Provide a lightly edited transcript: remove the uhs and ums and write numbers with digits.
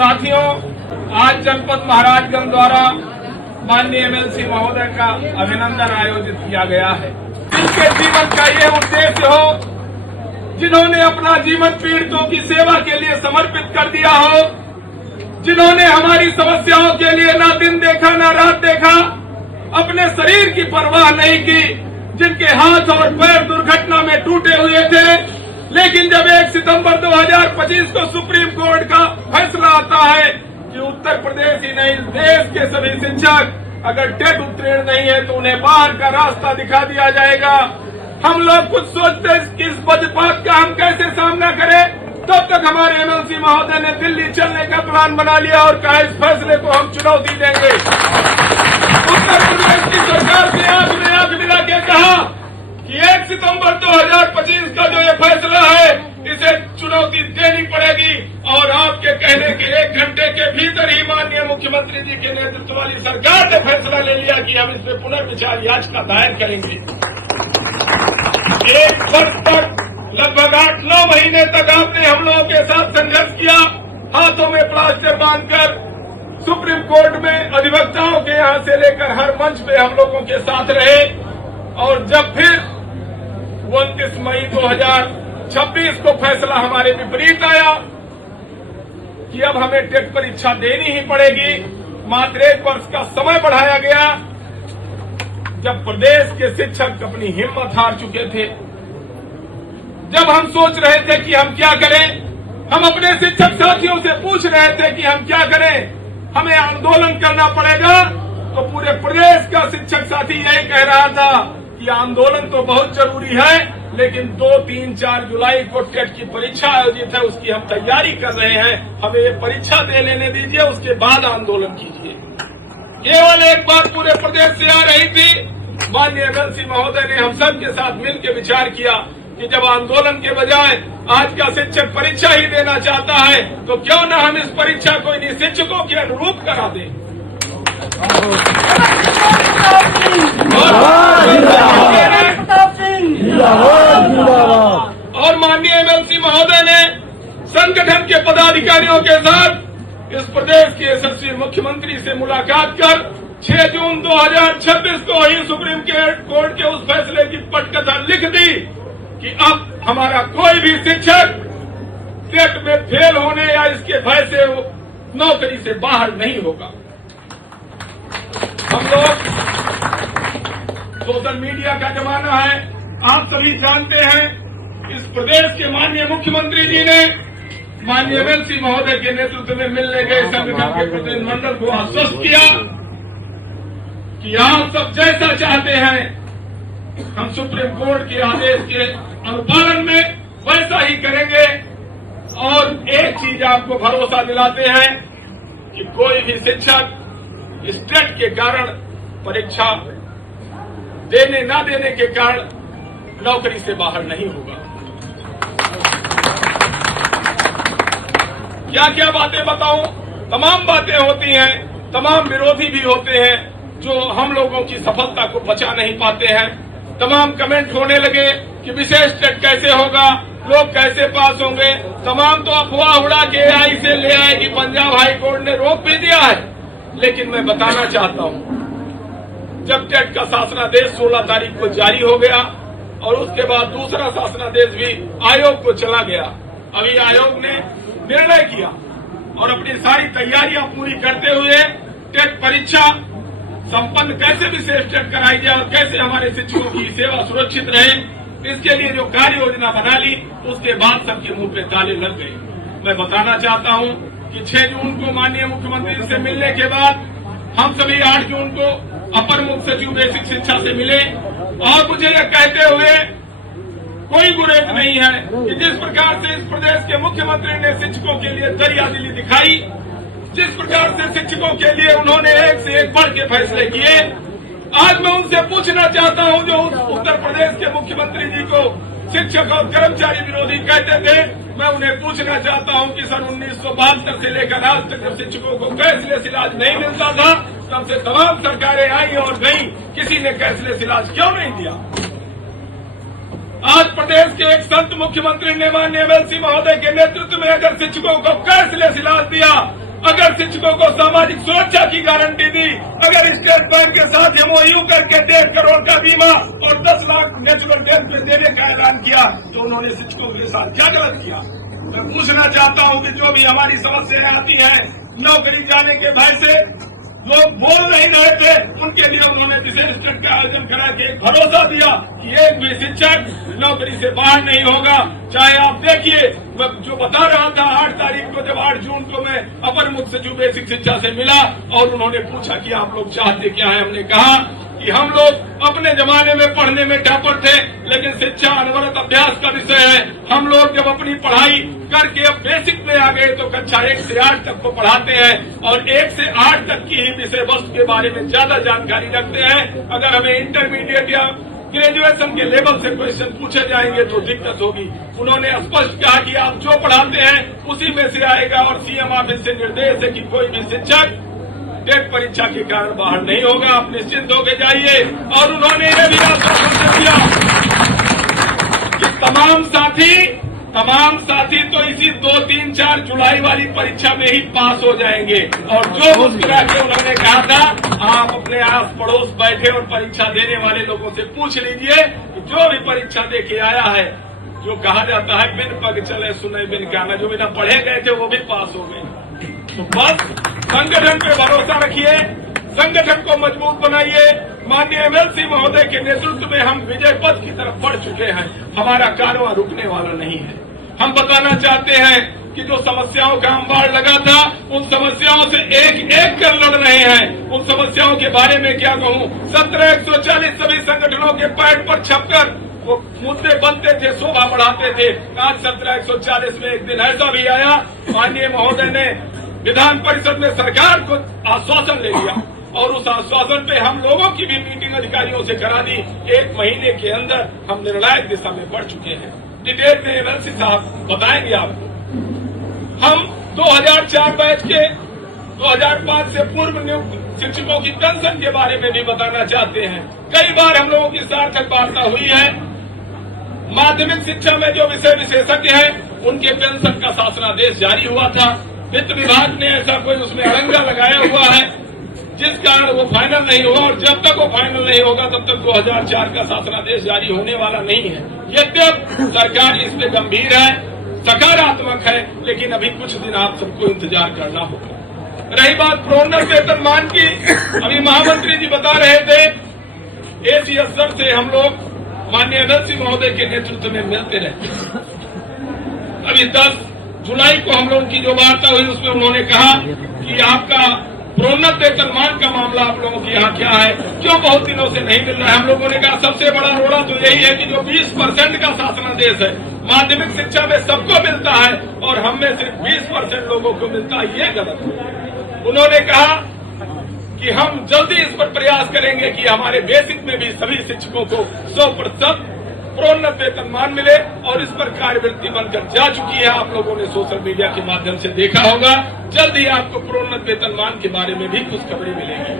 साथियों, आज जनपद महाराजगंज द्वारा माननीय एमएलसी महोदय का अभिनंदन आयोजित किया गया है। जिनके जीवन का ये उद्देश्य हो, जिन्होंने अपना जीवन पीड़ितों की सेवा के लिए समर्पित कर दिया हो, जिन्होंने हमारी समस्याओं के लिए ना दिन देखा ना रात देखा, अपने शरीर की परवाह नहीं की, जिनके हाथ और पैर दुर्घटना में टूटे हुए थे, लेकिन जब 1 सितंबर 2025 को सुप्रीम कोर्ट का फैसला आता है कि उत्तर प्रदेश ही नहीं देश के सभी शिक्षक अगर टेट उत्तीर्ण नहीं है तो उन्हें बाहर का रास्ता दिखा दिया जाएगा, हम लोग कुछ सोचते कि इस वज्रपात का हम कैसे सामना करें। तब तक हमारे एमएलसी महोदय ने दिल्ली चलने का प्लान बना लिया और कहा इस फैसले को हम चुनौती देंगे। उत्तर प्रदेश की सरकार से आंख में आंख मिला के कहा कि 1 सितंबर 2025 का जो ये फैसला है इसे चुनौती देनी पड़ेगी और आपके कहने के 1 घंटे के भीतर ही माननीय मुख्यमंत्री जी के नेतृत्व वाली सरकार ने फैसला ले लिया कि हम इस पर पुनर्विचार याचिका दायर करेंगे। 1 वर्ष तक लगभग 8-9 महीने तक आपने हम लोगों के साथ संघर्ष किया, हाथों में प्लास्टर बांधकर सुप्रीम कोर्ट में अधिवक्ताओं के यहां से लेकर हर मंच पे हम लोगों के साथ रहे और जब फिर 29 मई 2026 को फैसला हमारे विपरीत आया कि अब हमें टेट परीक्षा देनी ही पड़ेगी, मात्र 1 वर्ष का समय बढ़ाया गया। जब प्रदेश के शिक्षक अपनी हिम्मत हार चुके थे, जब हम सोच रहे थे कि हम क्या करें, हम अपने शिक्षक साथियों से पूछ रहे थे कि हम क्या करें, हमें आंदोलन करना पड़ेगा, तो पूरे प्रदेश का शिक्षक साथी यही कह रहा था कि आंदोलन तो बहुत जरूरी है, लेकिन 2, 3, 4 जुलाई को टेट की परीक्षा आयोजित है, उसकी हम तैयारी कर रहे हैं, हमें ये परीक्षा दे लेने दीजिए, उसके बाद आंदोलन कीजिए। केवल एक बात पूरे प्रदेश से आ रही थी, माननीय एमएलसी महोदय ने हम सब के साथ मिलकर विचार किया कि जब आंदोलन के बजाय आज का शिक्षक परीक्षा ही देना चाहता है तो क्यों न हम इस परीक्षा को इन्हीं शिक्षकों के अनुरूप करा दें। और माननीय एमएलसी महोदय ने संगठन के पदाधिकारियों के साथ इस प्रदेश के यशस्वी मुख्यमंत्री से मुलाकात कर 6 जून 2026 को ही सुप्रीम कोर्ट के उस फैसले की पटकथा लिख दी कि अब हमारा कोई भी शिक्षक टेट में फेल होने या इसके भय से नौकरी से बाहर नहीं होगा। हम लोग सोशल मीडिया का जमाना है, आप सभी जानते हैं, इस प्रदेश के माननीय मुख्यमंत्री जी ने माननीय एमएलसी महोदय के नेतृत्व में मिलने गए संगठन के प्रतिनिधिमंडल को आश्वस्त किया कि आप सब जैसा चाहते हैं हम सुप्रीम कोर्ट के आदेश के अनुपालन में वैसा ही करेंगे। और एक चीज आपको भरोसा दिलाते हैं कि कोई भी शिक्षक इस टेट के कारण परीक्षा देने न देने के कारण नौकरी से बाहर नहीं होगा। क्या क्या बातें बताऊं, तमाम बातें होती हैं, तमाम विरोधी भी होते हैं जो हम लोगों की सफलता को बचा नहीं पाते हैं। तमाम कमेंट होने लगे कि विशेष टेट कैसे होगा, लोग कैसे पास होंगे, तमाम तो अफवाह उड़ा के AI से ले आए कि पंजाब हाई कोर्ट ने रोक भी दिया है। लेकिन मैं बताना चाहता हूं, जब टेट का शासनादेश 16 तारीख को जारी हो गया और उसके बाद दूसरा शासनादेश भी आयोग को चला गया, अभी आयोग ने निर्णय किया और अपनी सारी तैयारियां पूरी करते हुए टेट परीक्षा संपन्न कैसे विशेष टेट कराई जाए और कैसे हमारे शिक्षकों की सेवा सुरक्षित रहे, इसके लिए जो कार्य योजना बना ली उसके बाद सबके मुंह पे ताले लग गए। मैं बताना चाहता हूं कि 6 जून को माननीय मुख्यमंत्री से मिलने के बाद हम सभी 8 जून को अपर मुख्य सचिव बेसिक शिक्षा से मिले और मुझे यह कहते हुए कोई गुरेज नहीं है कि जिस प्रकार से इस प्रदेश के मुख्यमंत्री ने शिक्षकों के लिए दरियादिली दिखाई, जिस प्रकार से शिक्षकों के लिए उन्होंने एक से एक बढ़ के फैसले किए, आज मैं उनसे पूछना चाहता हूं जो उत्तर प्रदेश के मुख्यमंत्री जी को शिक्षक और कर्मचारी विरोधी कहते थे, मैं उन्हें पूछना चाहता हूं कि सन 1972 से लेकर आज तक जब शिक्षकों को कैशलेस इलाज नहीं मिलता था तब से तमाम सरकारें आई और गई, किसी ने कैशलेस इलाज क्यों नहीं दिया। आज प्रदेश के एक संत मुख्यमंत्री ने माननीय एमएलसी महोदय के नेतृत्व में अगर शिक्षकों को कैशलेस इलाज दिया शिक्षकों को सामाजिक सुरक्षा की गारंटी दी। अगर स्टेट बैंक के साथ MOU करके 1.5 करोड़ का बीमा और 10 लाख नेचुरल डेथ पे देने का ऐलान किया तो उन्होंने शिक्षकों के साथ क्या गलत किया? मैं पूछना चाहता हूं कि जो भी हमारी समस्याएं आती हैं, नौकरी जाने के भय से लोग बोल नहीं रहे थे, उनके लिए उन्होंने विशेष टेट का आयोजन करा के एक भरोसा दिया कि एक भी शिक्षक नौकरी से बाहर नहीं होगा। चाहे आप देखिए, जो बता रहा था 8 तारीख को, जब 8 जून को मैं अपर मुख्य सचिव बेसिक शिक्षा से मिला और उन्होंने पूछा कि आप लोग चाहते क्या है, हमने कहा कि हम लोग अपने जमाने में पढ़ने में टॉपर थे, लेकिन शिक्षा अनवरत अभ्यास का विषय है। हम लोग जब अपनी पढ़ाई करके अब बेसिक में आ गए तो कक्षा 1 से 8 तक को पढ़ाते हैं और 1 से 8 तक की ही विषय वस्तु के बारे में ज्यादा जानकारी रखते हैं। अगर हमें इंटरमीडिएट या ग्रेजुएशन के लेवल से क्वेश्चन पूछे जाएंगे तो दिक्कत होगी। उन्होंने स्पष्ट कहा कि आप जो पढ़ाते हैं उसी में से आएगा और CM ऑफिस से निर्देश है कि कोई भी शिक्षक टेट परीक्षा के कारण बाहर नहीं होगा, आप निश्चिंत होकर जाइए। और उन्होंने यह भी आश्वासन दिया कि तमाम साथी तो इसी 2, 3, 4 जुलाई वाली परीक्षा में ही पास हो जाएंगे। और जो मुस्कुरा के उन्होंने कहा था, आप अपने आस पड़ोस बैठे और परीक्षा देने वाले लोगों से पूछ लीजिए कि जो भी परीक्षा दे के आया है, जो कहा जाता है बिन पग चले सुने बिन गाना, जो बिना पढ़े गए थे वो भी पास हो गए। तो बस संगठन पे भरोसा रखिए, संगठन को मजबूत बनाइए। माननीय MLC महोदय के नेतृत्व में हम विजय पथ की तरफ बढ़ चुके हैं। हमारा कारवां रुकने वाला नहीं है। हम बताना चाहते हैं कि जो समस्याओं का अंबार लगा था, उन समस्याओं से एक एक कर लड़ रहे हैं। उन समस्याओं के बारे में क्या कहूं, 17,140 सभी संगठनों के पैड पर छपकर वो मुद्दे बनते थे, शोभा बढ़ाते थे। आज 17,140 में एक दिन ऐसा भी आया, माननीय महोदय ने विधान परिषद में सरकार को आश्वासन ले लिया और उस आश्वासन पे हम लोगों की भी मीटिंग अधिकारियों से करा दी। 1 महीने के अंदर हम निर्णायक दिशा में बढ़ चुके हैं। डिटेल में MLC साहब बताएंगे आपको। हम 2004 बैच के 2005 से पूर्व नियुक्त शिक्षकों की पेंशन के बारे में भी बताना चाहते हैं। कई बार हम लोगों की सार्थक वार्ता हुई है। माध्यमिक शिक्षा में जो विषय विशेषज्ञ हैं, उनके पेंशन का शासनादेश जारी हुआ था। वित्त विभाग ने ऐसा कोई उसमें अड़ंगा लगाया हुआ है जिस कारण वो फाइनल नहीं हुआ और जब तक वो फाइनल नहीं होगा तब तक 2004 का शासनादेश जारी होने वाला नहीं है। यद्यपि सरकार इस पे गंभीर है, सकारात्मक है, लेकिन अभी कुछ दिन आप सबको इंतजार करना होगा। रही बात प्रोन्नत वेतनमान की, अभी महामंत्री जी बता रहे थे, ACS स्तर से हम लोग माननीय MLC महोदय के नेतृत्व में मिलते रहते। अभी 10 जुलाई को हम लोगों की जो वार्ता हुई उसमें उन्होंने कहा कि आपका प्रोन्नत वेतनमान का मामला आप लोगों के यहाँ क्या है, क्यों बहुत दिनों से नहीं मिल रहा है। हम लोगों ने कहा सबसे बड़ा रोड़ा तो यही है कि जो 20% का शासनादेश है माध्यमिक शिक्षा में सबको मिलता है और हम में सिर्फ 20% लोगों को मिलता है, ये गलत है। उन्होंने कहा कि हम जल्दी इस पर प्रयास करेंगे कि हमारे बेसिक में भी सभी शिक्षकों को 100% प्रोन्नत वेतनमान मिले और इस पर कार्यवृत्ति बनकर जा चुकी है। आप लोगों ने सोशल मीडिया के माध्यम से देखा होगा। जल्द ही आपको प्रोन्नत वेतनमान के बारे में भी खुशखबरी मिलेगी।